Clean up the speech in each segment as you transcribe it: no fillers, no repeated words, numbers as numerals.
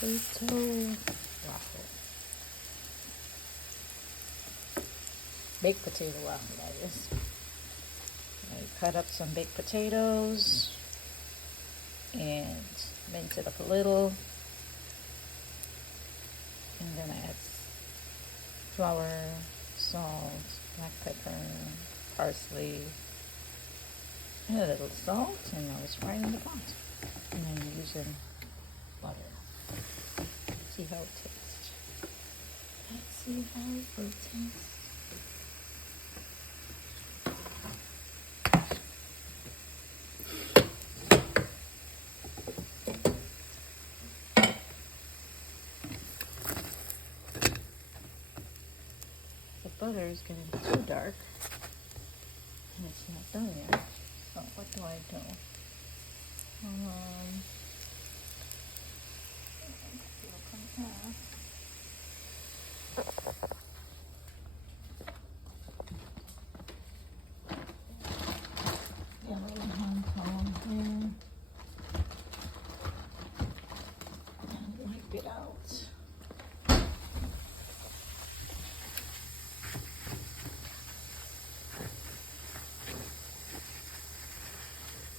potato waffle. Baked potato waffle, that is. I cut up some baked potatoes and mince it up a little. And then I add flour, salt, black pepper, parsley, and a little salt, and I was frying in the pot. And I'm using butter. See how it tastes. Let's see how it will taste. The butter is getting too dark, and it's not done yet. So what do I do? Yellow honeycomb here, and wipe it out.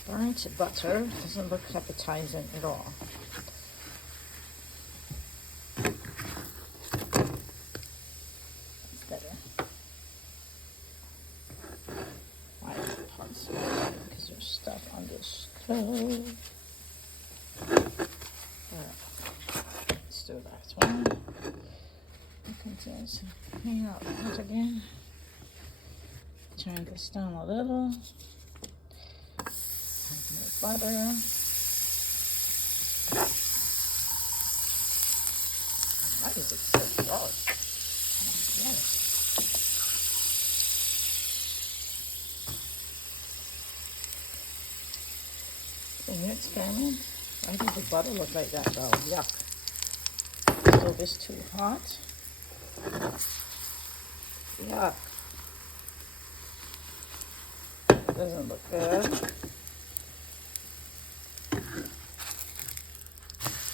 Burnt butter doesn't look appetizing at all. It's better. Why is the pot smelling? Because there's stuff on the stove. Let's do that one. It contains hang out once again. Turn this down a little. Butter. Why is it so dark? Can you experiment? Why does the butter look like that though? Yuck. The stove is too hot. Yuck. Doesn't look good.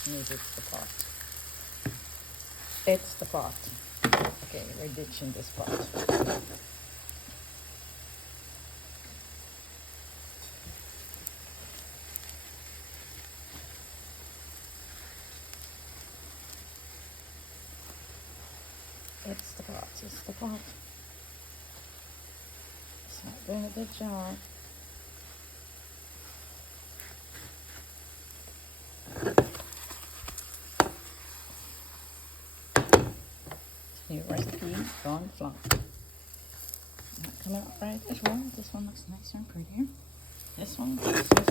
Maybe it's the pot. It's the pot. Okay, we're ditching this pot. It's the pot. It's the pot. It's not doing a good job. New recipe gone flunk. Not coming out right as well. This one looks nicer and prettier. This one seems like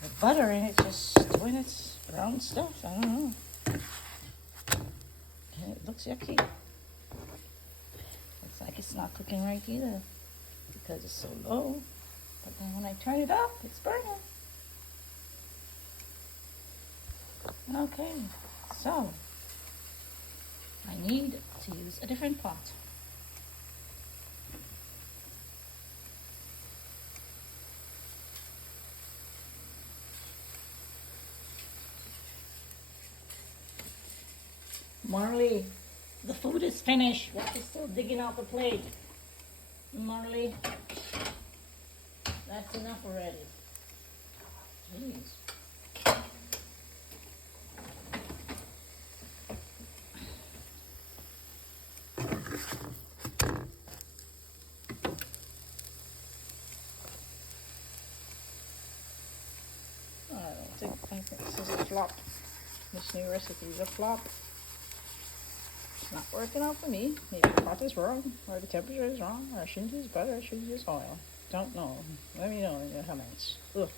the butter in it just doing its brown stuff. I don't know. And it looks yucky. Looks like it's not cooking right either because it's so low. But then when I turn it up, it's burning. Okay, so I need to use a different pot. Marley, the food is finished. Why is still digging out the plate? Marley, that's enough already. Jeez. I think this is a flop. This new recipe is a flop. It's not working out for me. Maybe the pot is wrong, or the temperature is wrong, or I shouldn't use butter, I should use oil. Don't know. Let me know in the comments. Ugh.